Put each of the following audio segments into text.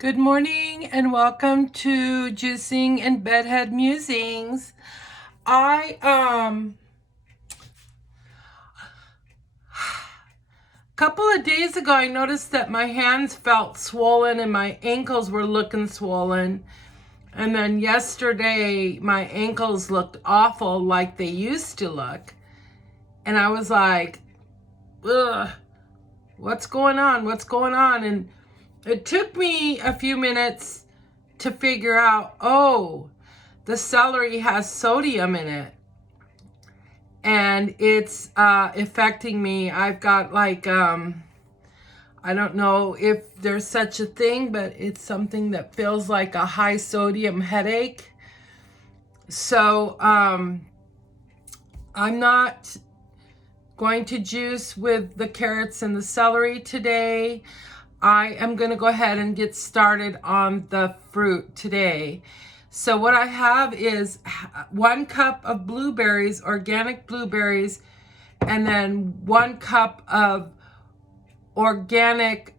Good morning and welcome to Juicing and Bedhead Musings. A couple of days ago I noticed that my hands felt swollen and my ankles were looking swollen. And then yesterday my ankles looked awful like they used to look. And I was like, ugh, what's going on? What's going on? And it took me a few minutes to figure out, oh, the celery has sodium in it and it's affecting me. I've got like, I don't know if there's such a thing, but it's something that feels like a high sodium headache. So I'm not going to juice with the carrots and the celery today. I am going to go ahead and get started on the fruit today. So what I have is 1 cup of blueberries, organic blueberries, and then 1 cup of organic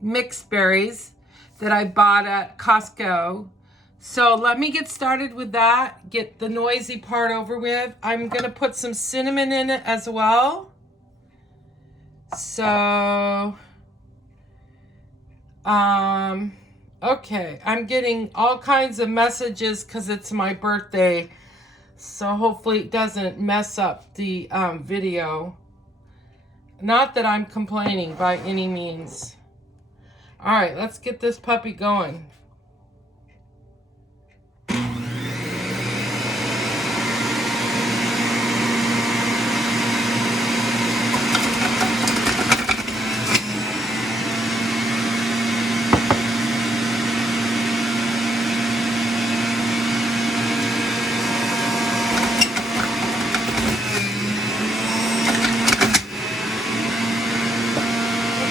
mixed berries that I bought at Costco. So let me get started with that, get the noisy part over with. I'm going to put some cinnamon in it as well. So, okay, I'm getting all kinds of messages because it's my birthday. So hopefully it doesn't mess up the video. Not that I'm complaining by any means. All right, let's get this puppy going.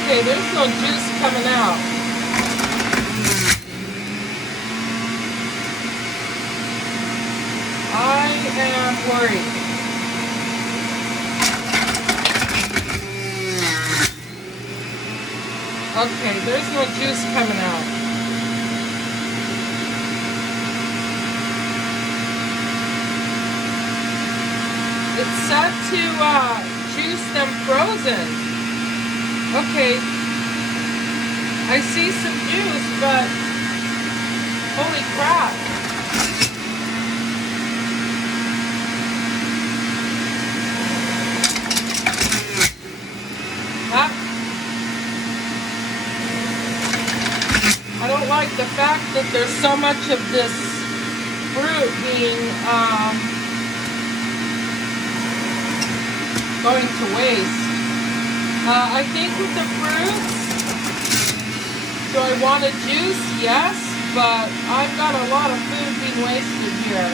Okay, there's no juice coming out. I am worried. Okay, there's no juice coming out. It's set to juice them frozen. Okay, I see some juice, but holy crap. I don't like the fact that there's so much of this fruit being going to waste. I think with the fruits, do I want a juice? Yes, but I've got a lot of food being wasted here.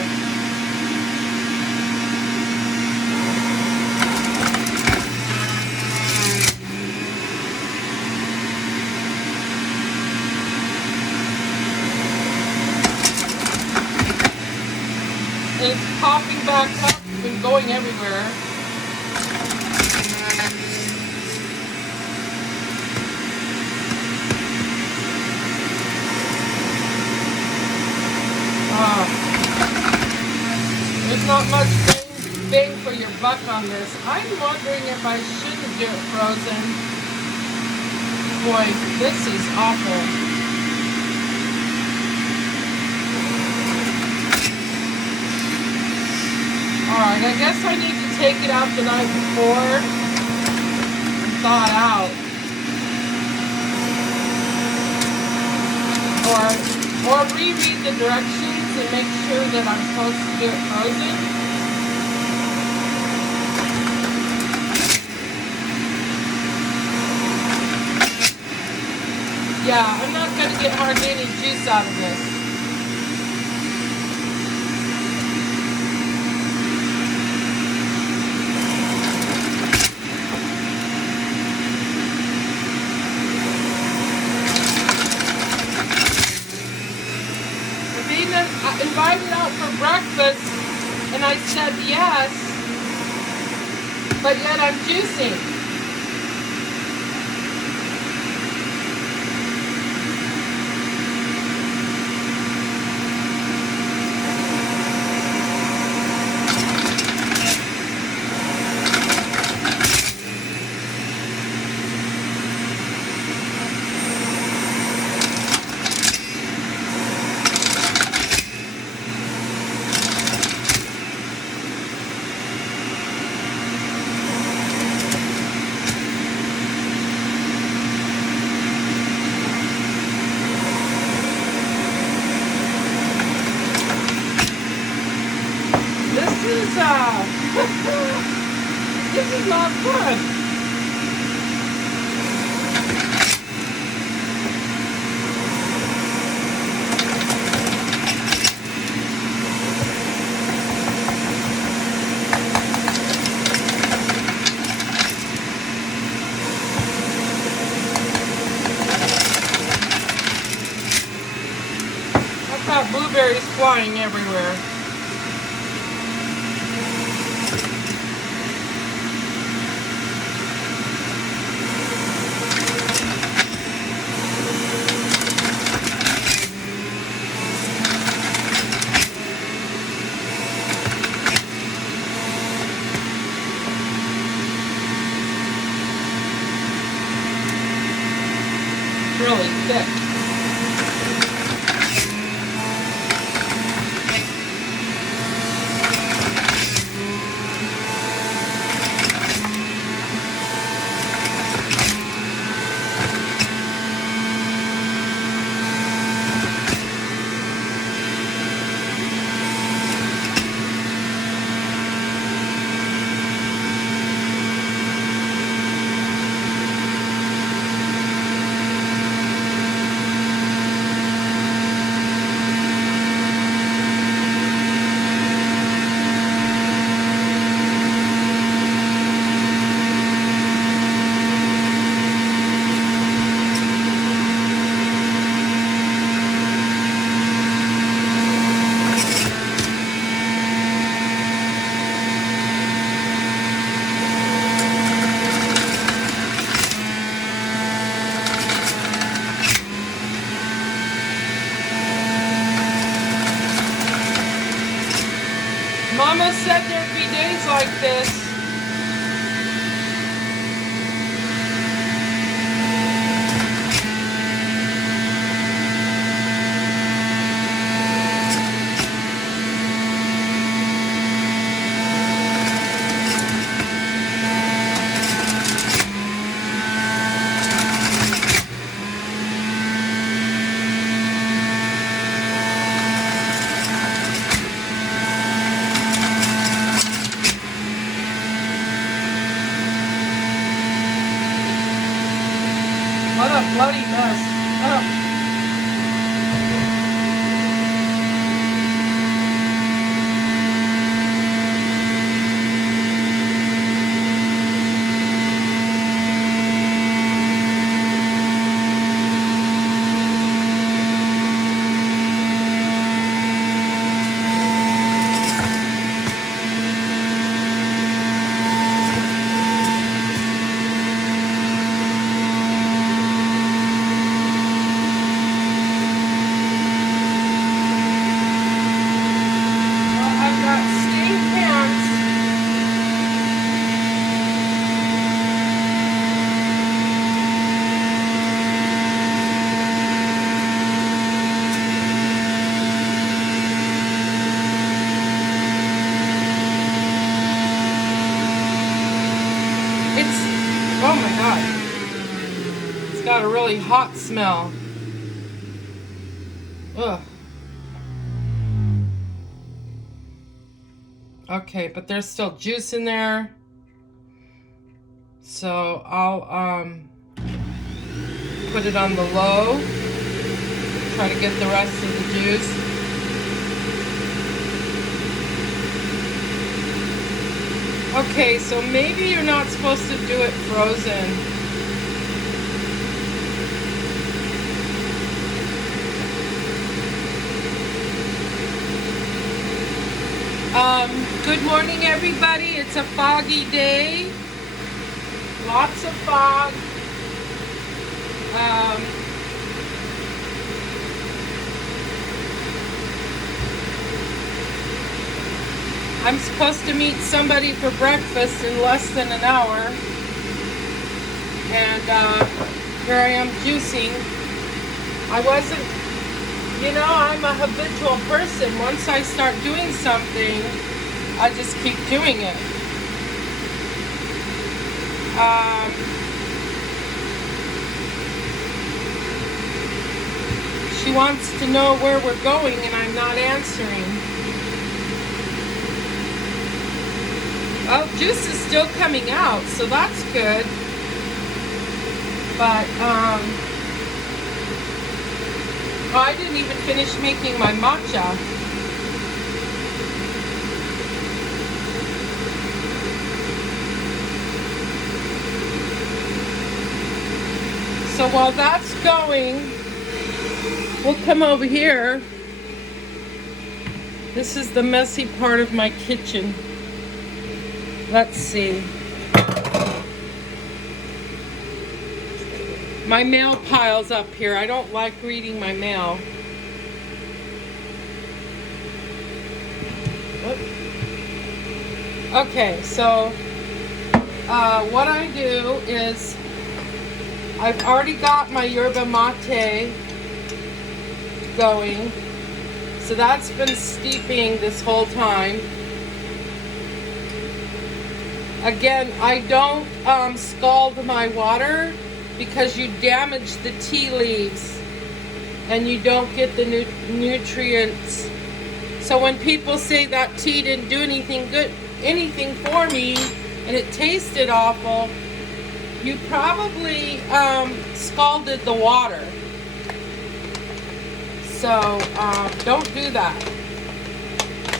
And it's popping back up and going everywhere. There's not much bang for your buck on this. I'm wondering if I shouldn't do it frozen. Boy, this is awful. Alright, I guess I need to take it out the night before and thaw it out. Or reread the directions and make sure that I'm supposed to do it frozen. Yeah, I'm not going to get hardly any juice out of this. Invited out for breakfast and I said yes, but yet I'm juicing. This is not good. I've got blueberries flying everywhere. Really thick. Mama said there'd be days like this. What a bloody mess. Oh. Oh my God. It's got a really hot smell. Ugh. Okay, but there's still juice in there. So I'll put it on the low. Try to get the rest of the juice. Okay, so maybe you're not supposed to do it frozen. Good morning, everybody. It's a foggy day. Lots of fog. I'm supposed to meet somebody for breakfast in less than an hour. And here I am juicing. I wasn't, I'm a habitual person. Once I start doing something, I just keep doing it. She wants to know where we're going and I'm not answering. Well, juice is still coming out, so that's good. But, I didn't even finish making my matcha. So while that's going, we'll come over here. This is the messy part of my kitchen. Let's see. My mail piles up here. I don't like reading my mail. Okay, so what I do is I've already got my yerba mate going. So that's been steeping this whole time. Again, I don't scald my water because you damage the tea leaves and you don't get the nutrients. So when people say that tea didn't do anything for me and it tasted awful, you probably scalded the water. So don't do that.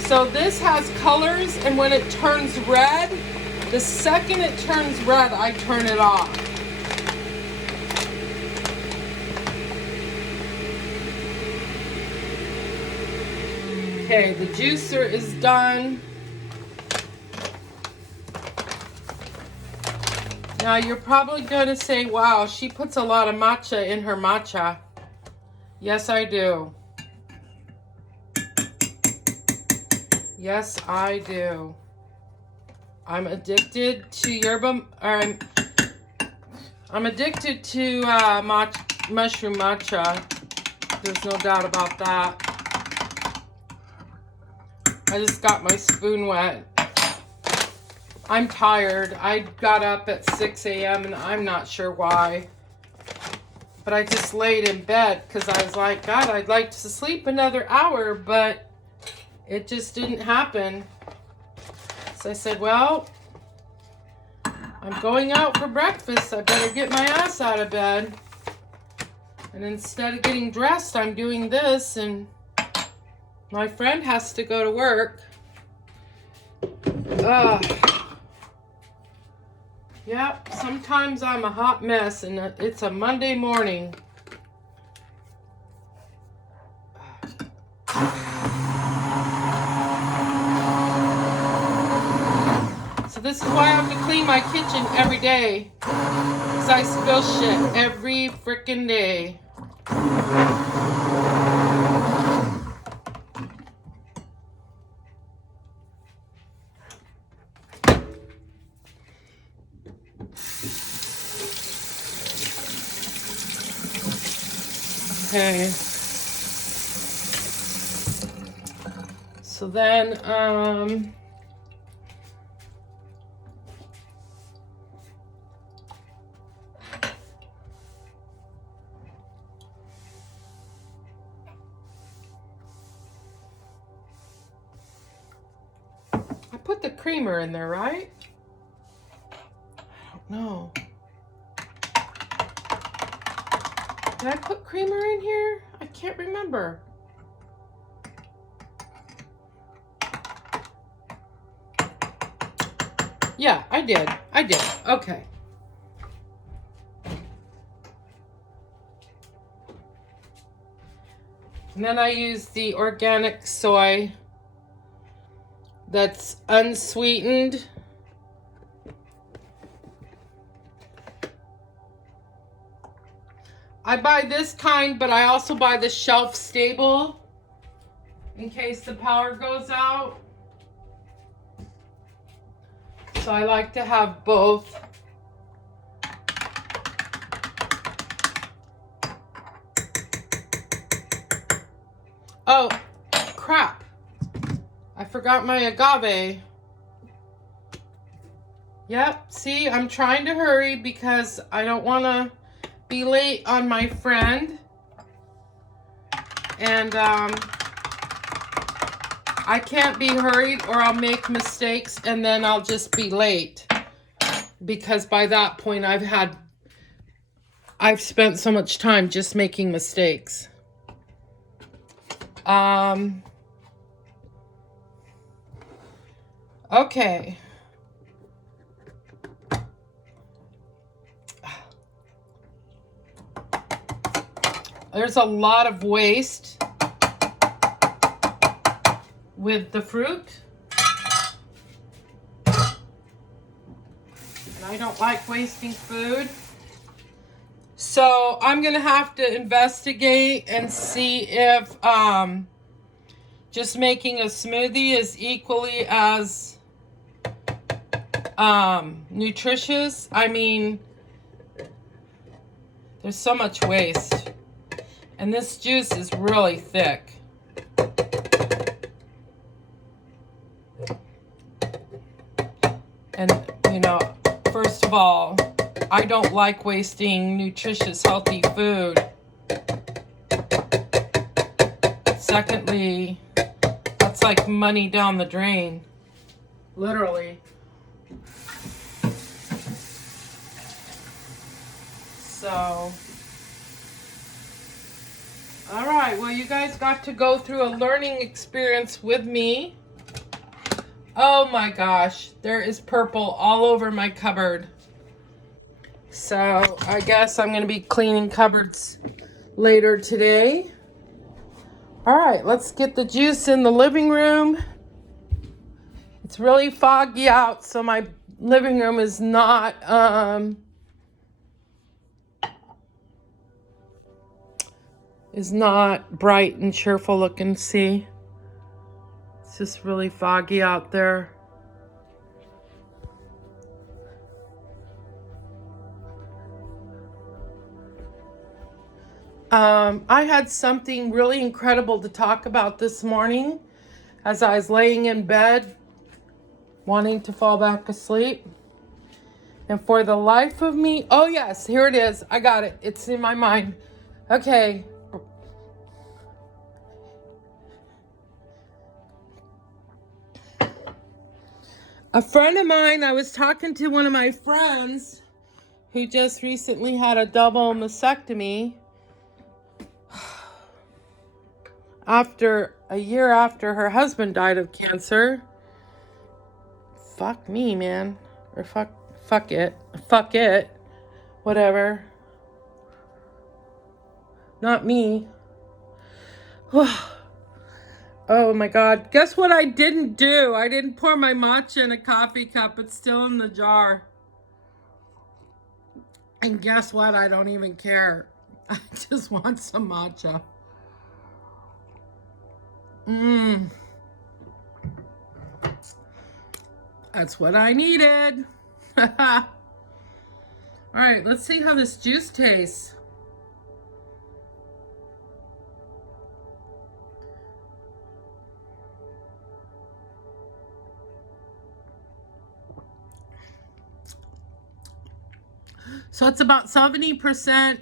So this has colors, and when it turns red, the second it turns red, I turn it off. Okay, the juicer is done. Now you're probably going to say, wow, she puts a lot of matcha in her matcha. Yes, I do. Yes, I do. I'm addicted to yerba, I'm addicted to mushroom matcha. There's no doubt about that. I just got my spoon wet. I'm tired. I got up at 6 a.m. and I'm not sure why. But I just laid in bed because I was like, God, I'd like to sleep another hour, but it just didn't happen. So I said, well, I'm going out for breakfast. I better get my ass out of bed. And instead of getting dressed, I'm doing this, and my friend has to go to work. Yep, sometimes I'm a hot mess, and it's a Monday morning. So this is why I have to clean my kitchen every day. Because I spill shit every freaking day. Okay. So then, I put the creamer in there, right? I don't know. Did I put creamer in here? I can't remember. Yeah, I did. Okay. And then I use the organic soy that's unsweetened. I buy this kind, but I also buy the shelf stable in case the power goes out. So I like to have both. Oh, crap. I forgot my agave. Yep, see, I'm trying to hurry because I don't want to be late on my friend. And I can't be hurried or I'll make mistakes and then I'll just be late. Because by that point I've spent so much time just making mistakes. Okay. There's a lot of waste with the fruit. And I don't like wasting food. So I'm gonna have to investigate and see if just making a smoothie is equally as nutritious. I mean, there's so much waste. And this juice is really thick. And, you know, first of all, I don't like wasting nutritious, healthy food. Secondly, that's like money down the drain. Literally. So, all right, well, you guys got to go through a learning experience with me. Oh my gosh, there is purple all over my cupboard. So I guess I'm going to be cleaning cupboards later today. All right, let's get the juice in the living room. It's really foggy out, so my living room is not bright and cheerful looking. See, it's just really foggy out there. I had something really incredible to talk about this morning as I was laying in bed wanting to fall back asleep. And for the life of me, oh yes, here it is. I got it. It's in my mind. Okay. A friend of mine, I was talking to one of my friends who just recently had a double mastectomy after a year after her husband died of cancer. Fuck me, man. Or fuck it. Fuck it. Whatever. Not me. Oh my God. Guess what I didn't do? I didn't pour my matcha in a coffee cup. It's still in the jar. And guess what? I don't even care. I just want some matcha. That's what I needed. All right, let's see how this juice tastes. So it's about 70%,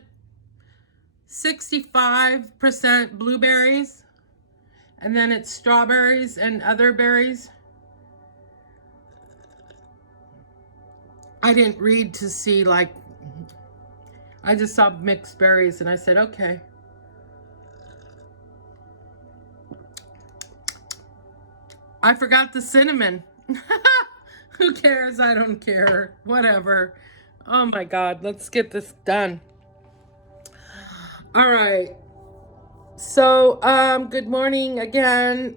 65% blueberries, and then it's strawberries and other berries. I didn't read to see, like, I just saw mixed berries and I said, okay. I forgot the cinnamon. Who cares? I don't care. Whatever. Oh my God, let's get this done. All right. So, good morning again.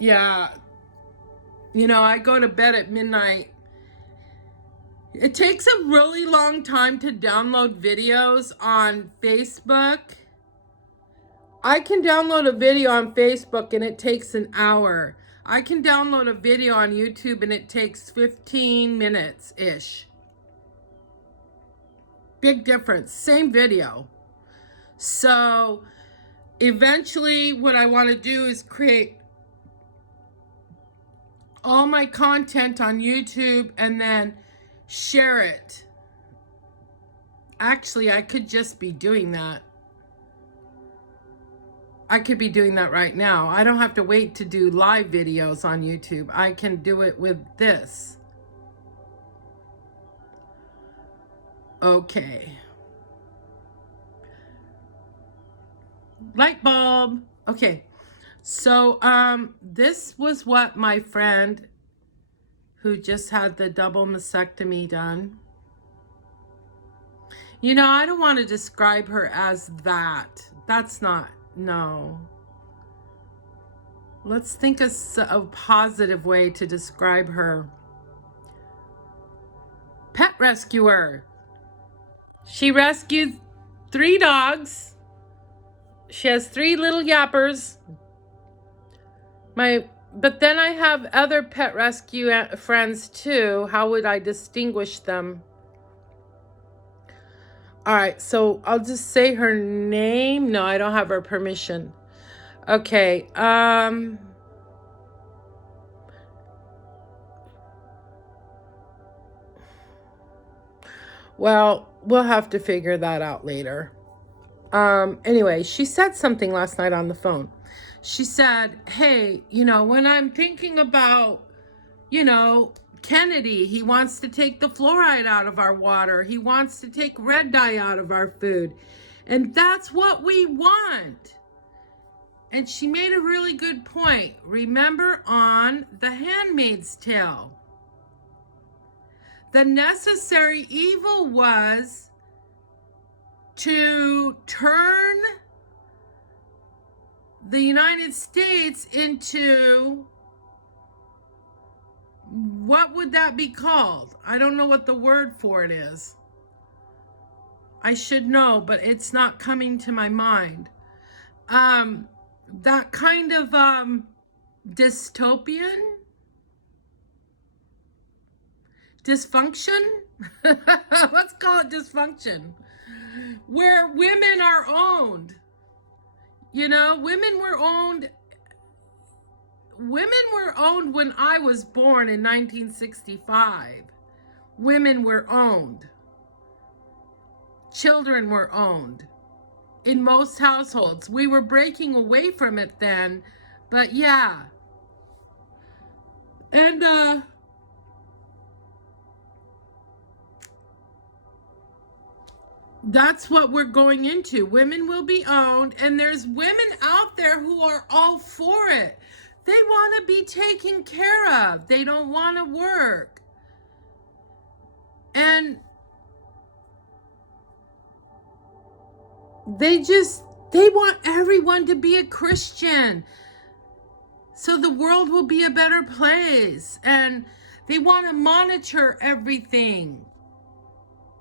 Yeah. You know, I go to bed at midnight. It takes a really long time to download videos on Facebook. I can download a video on Facebook and it takes an hour. I can download a video on YouTube and it takes 15 minutes-ish. Big difference, same video. So eventually what I want to do is create all my content on YouTube and then share it. Actually, I could just be doing that. I could be doing that right now. I don't have to wait to do live videos on YouTube. I can do it with this. Okay. Light bulb. Okay. So, this was what my friend who just had the double mastectomy done. You know, I don't want to describe her as that. That's not, no. Let's think of a positive way to describe her. Pet rescuer. She rescued 3 dogs. She has 3 little yappers. But then I have other pet rescue friends too. How would I distinguish them? All right, so I'll just say her name. No, I don't have her permission. Okay. Well, we'll have to figure that out later. Anyway, she said something last night on the phone. She said, hey, you know, when I'm thinking about, you know, Kennedy, he wants to take the fluoride out of our water. He wants to take red dye out of our food. And that's what we want. And she made a really good point. Remember on The Handmaid's Tale, the necessary evil was to turn the United States into, what would that be called? I don't know what the word for it is. I should know, but it's not coming to my mind. That kind of dystopian? Dysfunction? Let's call it dysfunction. Where women are owned. You know, women were owned when I was born in 1965. Women were owned. Children were owned. In most households. We were breaking away from it then, but yeah. And that's what we're going into. Women will be owned, and there's women out there who are all for it. They want to be taken care of. They don't want to work. And they want everyone to be a Christian so the world will be a better place. And they want to monitor everything.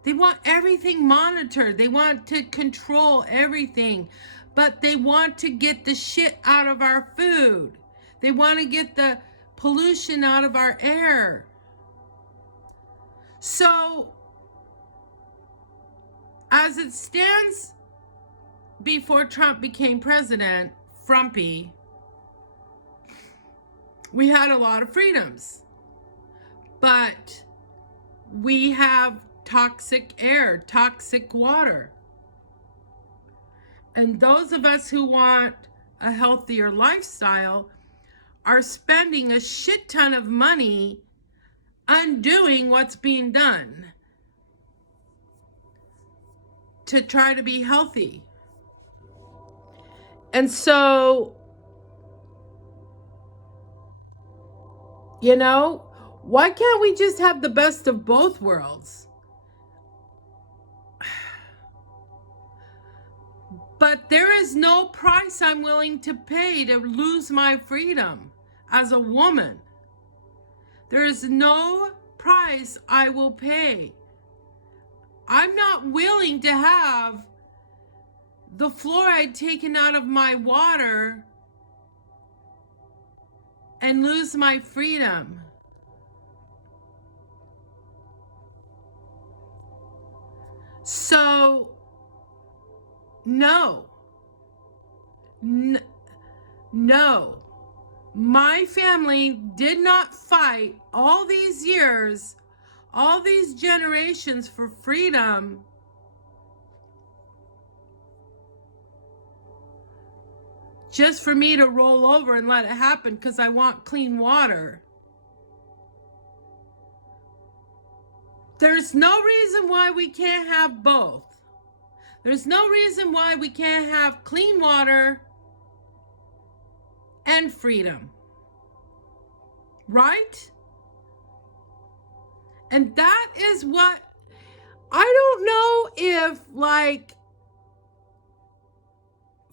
They want everything monitored. They want to control everything. But they want to get the shit out of our food. They want to get the pollution out of our air. So, as it stands before Trump became president, Frumpy, we had a lot of freedoms. But we have toxic air, toxic water. And those of us who want a healthier lifestyle are spending a shit ton of money undoing what's being done to try to be healthy. And so, you know, why can't we just have the best of both worlds? But there is no price I'm willing to pay to lose my freedom. as a woman. There is no price I will pay. I'm not willing to have the fluoride taken out of my water and lose my freedom. So, no. No. My family did not fight all these years, all these generations for freedom just for me to roll over and let it happen because I want clean water. There's no reason why we can't have both. There's no reason why we can't have clean water and freedom. Right? And that is what, I don't know if like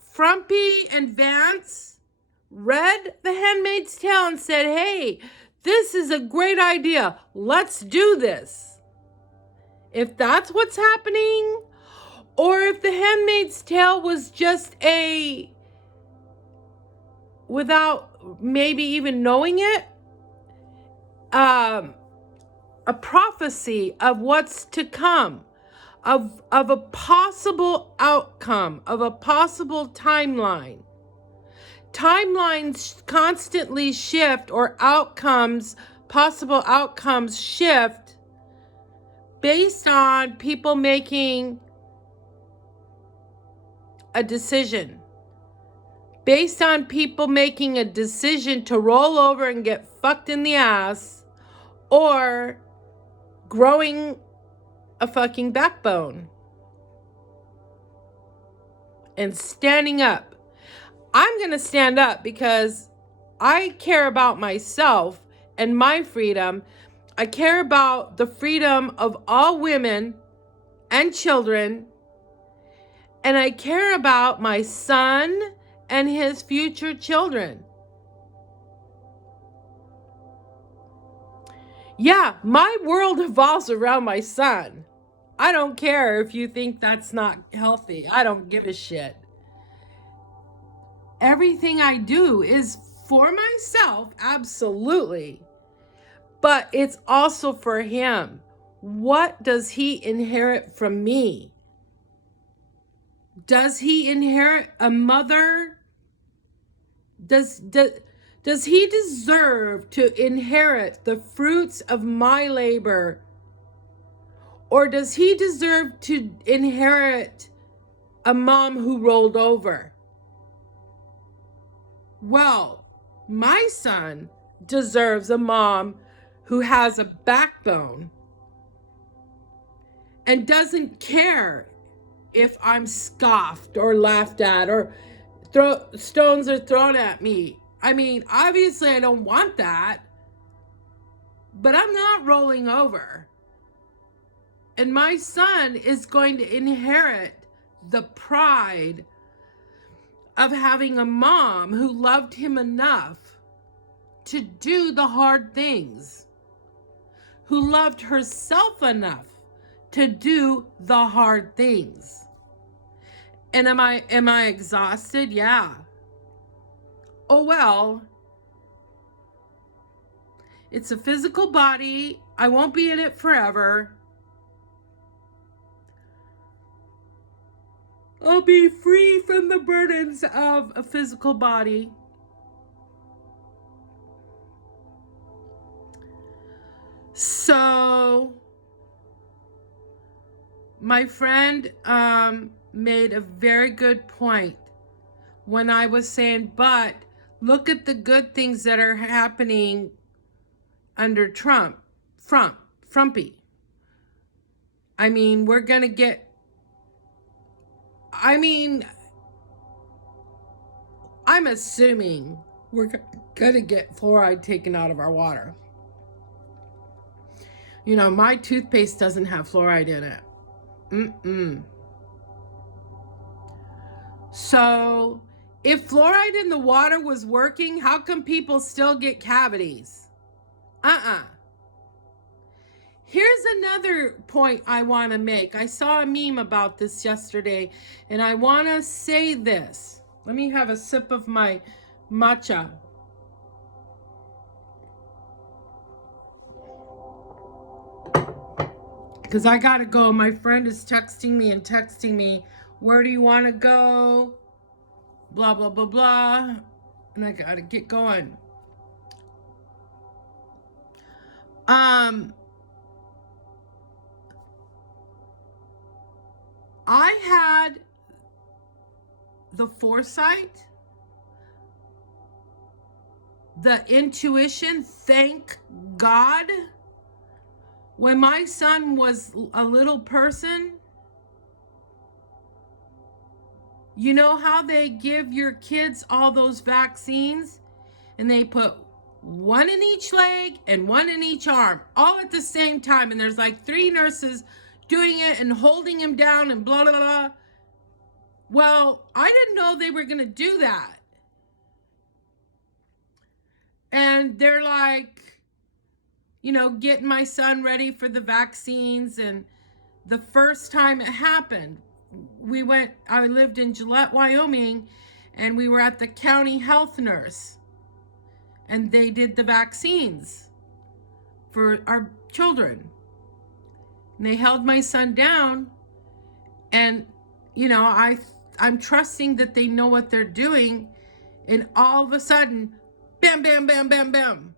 Frumpy and Vance read The Handmaid's Tale and said, hey, this is a great idea. Let's do this. If that's what's happening, or if The Handmaid's Tale was just without maybe even knowing it, a prophecy of what's to come, of a possible outcome, of a possible timeline. Timelines constantly shift, or possible outcomes shift based on people making a decision. Based on people making a decision to roll over and get fucked in the ass, or growing a fucking backbone and standing up. I'm going to stand up because I care about myself and my freedom. I care about the freedom of all women and children. And I care about my son and his future children. Yeah, my world revolves around my son. I don't care if you think that's not healthy. I don't give a shit. Everything I do is for myself, absolutely. But it's also for him. What does he inherit from me? Does he inherit a mother? Does he deserve to inherit the fruits of my labor? Or does he deserve to inherit a mom who rolled over? Well, my son deserves a mom who has a backbone and doesn't care if I'm scoffed or laughed at or stones are thrown at me. I mean, obviously I don't want that, but I'm not rolling over. And my son is going to inherit the pride of having a mom who loved him enough to do the hard things, who loved herself enough to do the hard things. And am I exhausted? Yeah. Oh well. It's a physical body. I won't be in it forever. I'll be free from the burdens of a physical body. So, my friend made a very good point when I was saying, but look at the good things that are happening under Frumpy. I mean, we're going to get, I'm assuming we're going to get fluoride taken out of our water. You know, my toothpaste doesn't have fluoride in it. So If fluoride in the water was working, how come people still get cavities? Here's another point I want to make. I saw a meme about this yesterday, and I want to say this. Let me have a sip of my matcha. Because I got to go. My friend is texting me. Where do you want to go? Blah, blah, blah, blah. And I got to get going. I had the foresight, the intuition, thank God. When my son was a little person, you know how they give your kids all those vaccines? And they put one in each leg and one in each arm, all at the same time. And there's like 3 nurses doing it and holding him down and blah, blah, blah. Well, I didn't know they were going to do that. And they're like, you know, getting my son ready for the vaccines. And the first time it happened, I lived in Gillette, Wyoming, and we were at the county health nurse. And they did the vaccines for our children. And they held my son down. And, you know, I'm trusting that they know what they're doing. And all of a sudden, bam, bam, bam, bam, bam.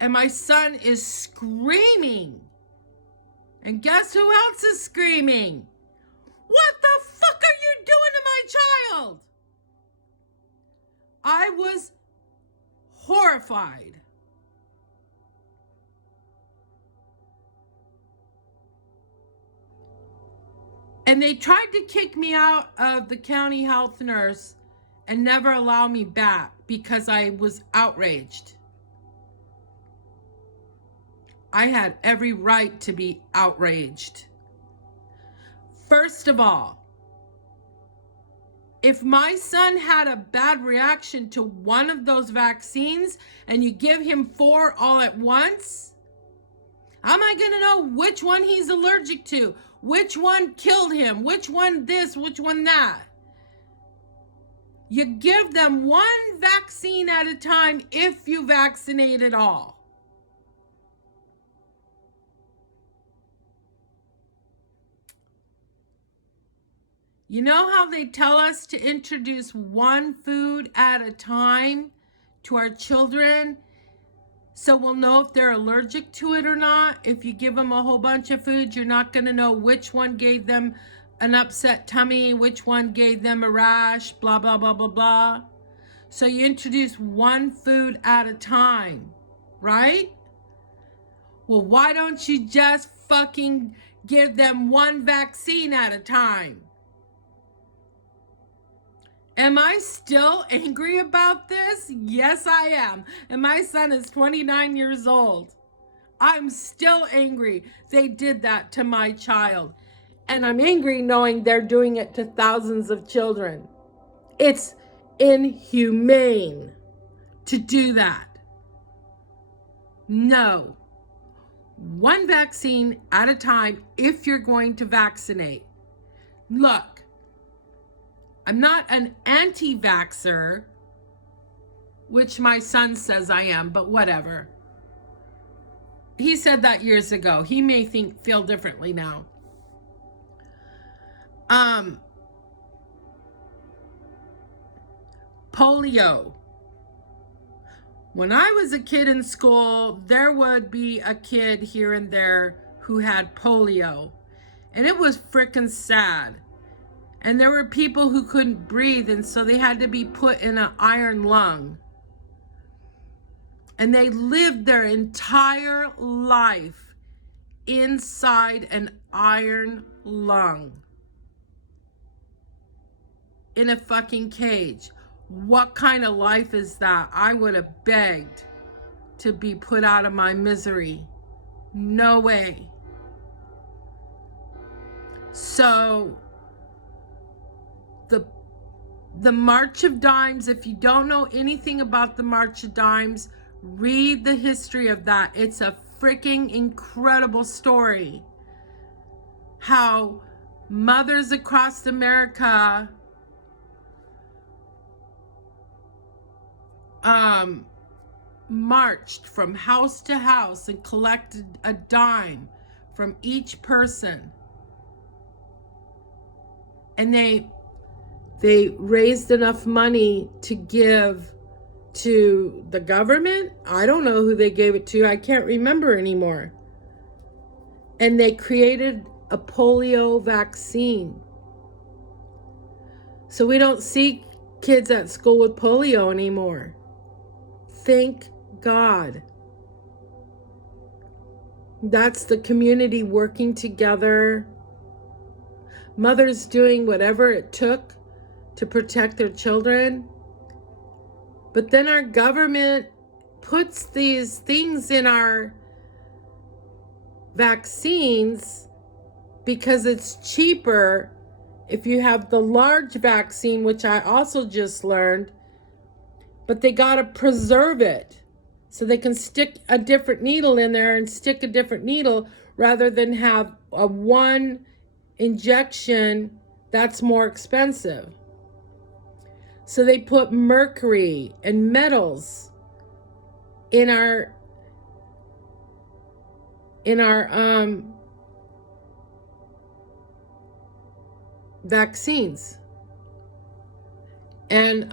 And my son is screaming. And guess who else is screaming? What the fuck are you doing to my child? I was horrified. And they tried to kick me out of the county health nurse and never allow me back because I was outraged. I had every right to be outraged. First of all, if my son had a bad reaction to one of those vaccines and you give him 4 all at once, how am I going to know which one he's allergic to? Which one killed him? Which one this? Which one that? You give them one vaccine at a time if you vaccinate at all. You know how they tell us to introduce one food at a time to our children so we'll know if they're allergic to it or not? If you give them a whole bunch of foods, you're not going to know which one gave them an upset tummy, which one gave them a rash, blah, blah, blah, blah, blah. So you introduce one food at a time, right? Well, why don't you just fucking give them one vaccine at a time? Am I still angry about this? Yes, I am. And my son is 29 years old. I'm still angry they did that to my child. And I'm angry knowing they're doing it to thousands of children. It's inhumane to do that. No. One vaccine at a time if you're going to vaccinate. Look, I'm not an anti-vaxxer, which my son says I am, but whatever. He said that years ago. He may feel differently now. Polio. When I was a kid in school, there would be a kid here and there who had polio. And it was freaking sad. And there were people who couldn't breathe, and so they had to be put in an iron lung. And they lived their entire life inside an iron lung. In a fucking cage. What kind of life is that? I would have begged to be put out of my misery. No way. So, The March of Dimes, if you don't know anything about the March of Dimes, read the history of that. It's a freaking incredible story. How mothers across America marched from house to house and collected a dime from each person. And they raised enough money to give to the government. I don't know who they gave it to. I can't remember anymore. And they created a polio vaccine. So we don't see kids at school with polio anymore. Thank God. That's the community working together. Mothers doing whatever it took to protect their children. But then our government puts these things in our vaccines because it's cheaper if you have the large vaccine, which I also just learned, but they got to preserve it so they can stick a different needle in there and stick a different needle rather than have a one injection that's more expensive. So they put mercury and metals in our vaccines. And